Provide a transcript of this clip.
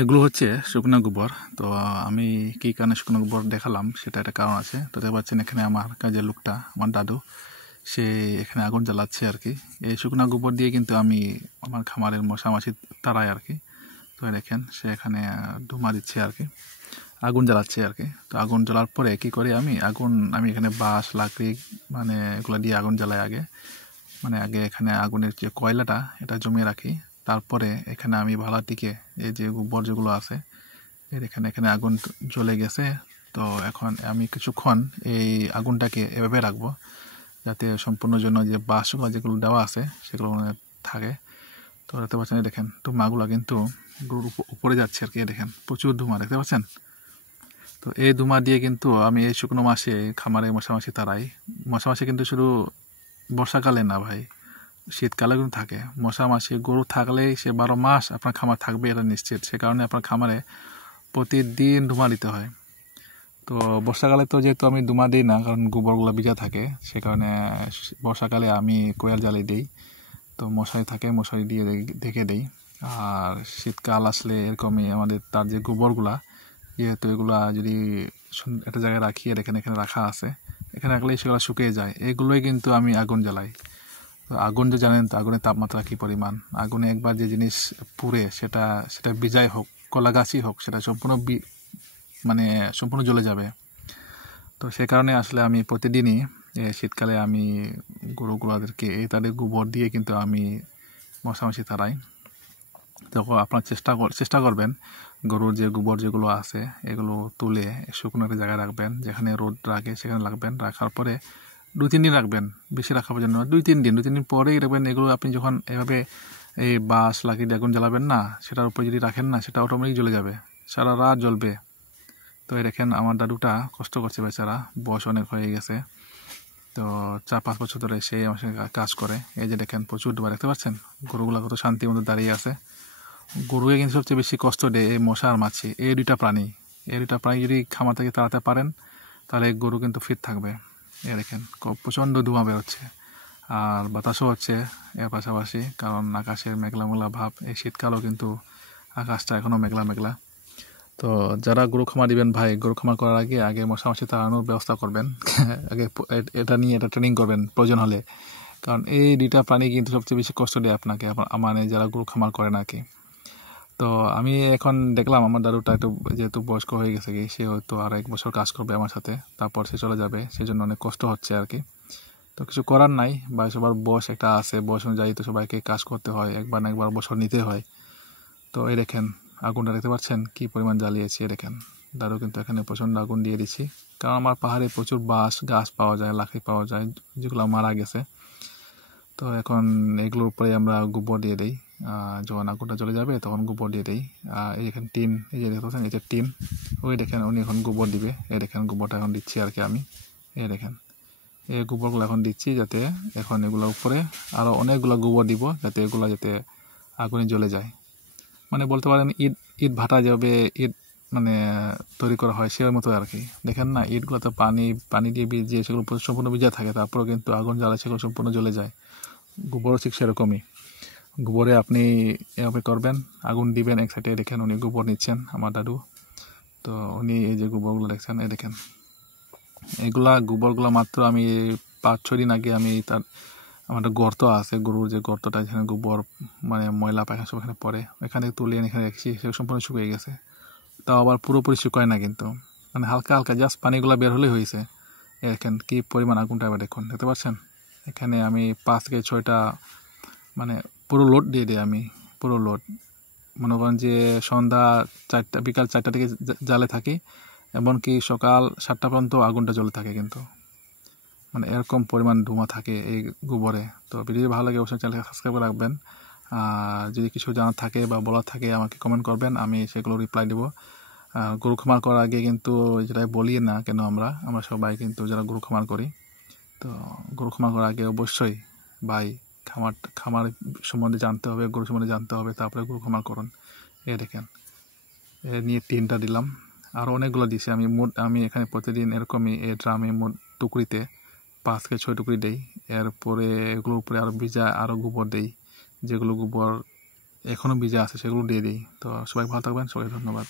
এগুলো হচ্ছে শুকনো গোবর। তো আমি কী কারণে শুকনো গোবর দেখালাম সেটা একটা কারণ আছে। তো দেখতে পাচ্ছেন এখানে আমার কাজের লোকটা, আমার দাদু, সে এখানে আগুন জ্বালাচ্ছে আর কি। এই শুকনো গোবর দিয়ে কিন্তু আমি আমার খামারের মশা মাছি তাড়াই আর কি। তো দেখেন সে এখানে ধুমা দিচ্ছে আর কি, আগুন জ্বালাচ্ছে আর কি। তো আগুন জ্বালার পরে কী করি আমি এখানে বাঁশ লাকড়ি মানে এগুলো দিয়ে আগুন জ্বালাই আগে। আগে এখানে আগুনের যে কয়লাটা এটা জমিয়ে রাখি। তারপরে এখানে আমি ভাড়াটিকে এই যে গোবর যেগুলো আছে এখানে এখানে আগুন জ্বলে গেছে। তো এখন আমি কিছুক্ষণ এই আগুনটাকে এভাবে রাখবো যাতে সম্পূর্ণ জন্য যে বাঁশগুলো যেগুলো দেওয়া আছে সেগুলো থাকে। তো দেখতে পাচ্ছেন দেখেন ধুমাগুলো কিন্তু উপরে যাচ্ছে আর কি। দেখেন প্রচুর ধুমা দেখতে পাচ্ছেন। তো এই ধুমা দিয়ে কিন্তু আমি এই শুকনো মাসে খামারে মশামাছি তাড়াই। মশামাছি কিন্তু শুধু বর্ষাকালে না ভাই, শীতকালে কিন্তু থাকে মশা মাছি। গরু থাকলেই সে 12 মাস আপনার খামার থাকবে, এটা নিশ্চিত। সে কারণে আপনার খামারে প্রতিদিন ধুমা দিতে হয়। তো বর্ষাকালে তো যেহেতু আমি ধুমা দিই না, কারণ গোবরগুলো ভিজা থাকে, সে কারণে বর্ষাকালে আমি কোয়াল জ্বালিয়ে দিই। তো মশারি থাকে, মশারি দিয়ে দেখে দিই। আর শীতকাল আসলে এরকমই আমাদের তার যে গোবরগুলা, যেহেতু এগুলা যদি একটা জায়গায় রাখি, আর এখানে এখানে রাখা আছে, এখানে রাখলেই সেগুলো শুকিয়ে যায়। এগুলোই কিন্তু আমি আগুন জ্বালাই। তো আগুন যে জানেন তো আগুনের তাপমাত্রা কী পরিমাণ। আগুনে একবার যে জিনিস পুড়ে সেটা সেটা বিজায় হোক, কলা গাছই হোক, সেটা সম্পূর্ণ জ্বলে যাবে। তো সে কারণে আসলে আমি প্রতিদিনই শীতকালে আমি গরুগুলোদেরকে তাদের গোবর দিয়ে কিন্তু আমি মশামাছি তাড়াই। তখন আপনার চেষ্টা করবেন গরুর যে গোবর যেগুলো আছে এগুলো তুলে শুকনো একটা জায়গায় রাখবেন, যেখানে রোদ রাখে সেখানে রাখবেন। রাখার পরে 2-3 দিন রাখবেন, বেশি রাখার জন্য 2-3 দিন পরেই রাখবেন। এগুলো আপনি যখন এভাবে এই বাঁশ লাগিয়ে আগুন জ্বালাবেন না, সেটার উপর যদি রাখেন না, সেটা অটোমেটিক জ্বলে যাবে, সারা রাত জ্বলবে। তো এই দেখেন আমার দাদুটা কষ্ট করছে বেচারা, বয়স অনেক হয়ে গেছে। তো 4-5 বছর ধরে সে আমার সঙ্গে কাজ করে। এই যে দেখেন প্রচুর ডুবা দেখতে পাচ্ছেন, গরুগুলো কত শান্তির মধ্যে দাঁড়িয়ে আছে। গরুকে কিন্তু সবচেয়ে বেশি কষ্ট দেয় এই মশা আর মাছি, এই দুইটা প্রাণী যদি খামার থেকে তাড়াতে পারেন তাহলে গরু কিন্তু ফিট থাকবে। এ দেখেন প্রচণ্ড ধোঁয়া বেরোচ্ছে আর বাতাসও হচ্ছে এর পাশাপাশি, কারণ আকাশের মেঘলা মেঘলা ভাব। এই শীতকালও কিন্তু আকাশটা এখনও মেঘলা মেঘলা। তো যারা গরু খামার দিবেন ভাই, গরু খামার করার আগে মশা মাছি তাড়ানোর ব্যবস্থা করবেন। আগে এটা নিয়ে ট্রেনিং করবেন প্রয়োজন হলে, কারণ এই দুইটা প্রাণী কিন্তু সবচেয়ে বেশি কষ্ট দেয় আপনাকে, মানে যারা গরু খামার করেন আর কি। তো আমি এখন দেখলাম আমার দাদুটা একটু যেহেতু বয়স্ক হয়ে গেছে কি, সে হয়তো আর 1 বছর কাজ করবে আমার সাথে, তারপর সে চলে যাবে, সেজন্য অনেক কষ্ট হচ্ছে আর কি। তো কিছু করার নাই ভাই, সবার বয়স একটা আছে, বয়স অনুযায়ী তো সবাইকে কাজ করতে হয়, একবার না একবার বছর নিতে হয়। তো এই দেখেন আগুনটা দেখতে পাচ্ছেন কি পরিমাণ জ্বালিয়েছি। দেখেন দাদু কিন্তু এখানে প্রচণ্ড আগুন দিয়ে দিচ্ছি, কারণ আমার পাহাড়ে প্রচুর বাঁশ গাছ পাওয়া যায়, লাকড়ি পাওয়া যায়, যেগুলো মারা গেছে। তো এখন এগুলোর উপরে আমরা গোবর দিয়ে দিই। যখন আগুনটা চলে যাবে তখন গোবর দিয়ে দিই। এই দেখেন টিন, এই যে দেখতে পাচ্ছেন, এটা টিন। ওই দেখেন উনি এখন গোবর দিবে, এই দেখেন গোবরটা এখন দিচ্ছি আর কি আমি। এই দেখেন এই গোবরগুলো এখন দিচ্ছি, যাতে এখন এগুলোর উপরে আরও অনেকগুলো গোবর দিব, যাতে যাতে আগুনে জ্বলে যায়। বলতে পারেন ইট ভাটা যাবে, ইট তৈরি করা হয় সেই মতো আর কি। দেখেন না, ইটগুলো তো পানি দিয়ে ভিজিয়ে সেগুলো সম্পূর্ণ ভিজা থাকে, তারপরেও কিন্তু আগুন জ্বালা সেগুলো সম্পূর্ণ জ্বলে যায়। গোবরও ঠিক সেরকমই। গোবরে আপনি এভাবে করবেন, আগুন দিবেন এক সাইডে। দেখেন উনি গোবর নিচ্ছেন আমার দাদু। তো উনি এই যে গোবরগুলো দেখছেন, এই দেখেন গোবরগুলো মাত্র আমি 5-6 দিন আগে আমি আমার গর্ত আছে, গরুর যে গর্তটা, যেখানে গোবর ময়লা পায়খানা সব এখানে পড়ে, এখানে তুলে এখানে রেখেছি, সেটা সম্পূর্ণ শুকিয়ে গেছে। তাও আবার পুরোপুরি শুকায় না কিন্তু, হালকা হালকা জাস্ট পানিগুলো বের হলেই হয়েছে। দেখেন কি পরিমাণ আগুনটা, এবার দেখতে পাচ্ছেন। এখানে আমি 5 থেকে 6টা পুরো লোড দিয়ে দিই আমি, পুরো লোড। মনে করেন যে সন্ধ্যা 4টা বিকাল 4টা থেকে জ্বালে থাকি, এমনকি সকাল 7টা পর্যন্ত আগুনটা জ্বলে থাকে কিন্তু। এরকম পরিমাণ ধোঁয়া থাকে এই গোবরে। তো ভিডিও ভালো লাগে অবশ্যই চ্যানেলকে সাবস্ক্রাইব করে রাখবেন। যদি কিছু জানার থাকে বা বলার থাকে আমাকে কমেন্ট করবেন, আমি সেগুলো রিপ্লাই দেবো। গরু খামার করার আগে কিন্তু যেটাই বলি না কেন, আমরা সবাই কিন্তু যারা গরু খামার করি, তো গরু খামার করার আগে অবশ্যই ভাই খামার সম্বন্ধে জানতে হবে, গরু সম্বন্ধে জানতে হবে, তারপরে গরু খামার করুন। দেখেন নিয়ে 3টা দিলাম, আরও অনেকগুলো দিছি আমি এখানে প্রতিদিন এরকমই এই ড্রামে টুকরিতে 5 থেকে 6 টুকরি দেই। এরপরে এগুলোর উপরে আরও ভিজা আরও গোবর দেই, যেগুলো গোবর এখনও ভিজা আছে সেগুলো দিয়ে দিই। তো সবাই ভালো থাকবেন, সবাই ধন্যবাদ।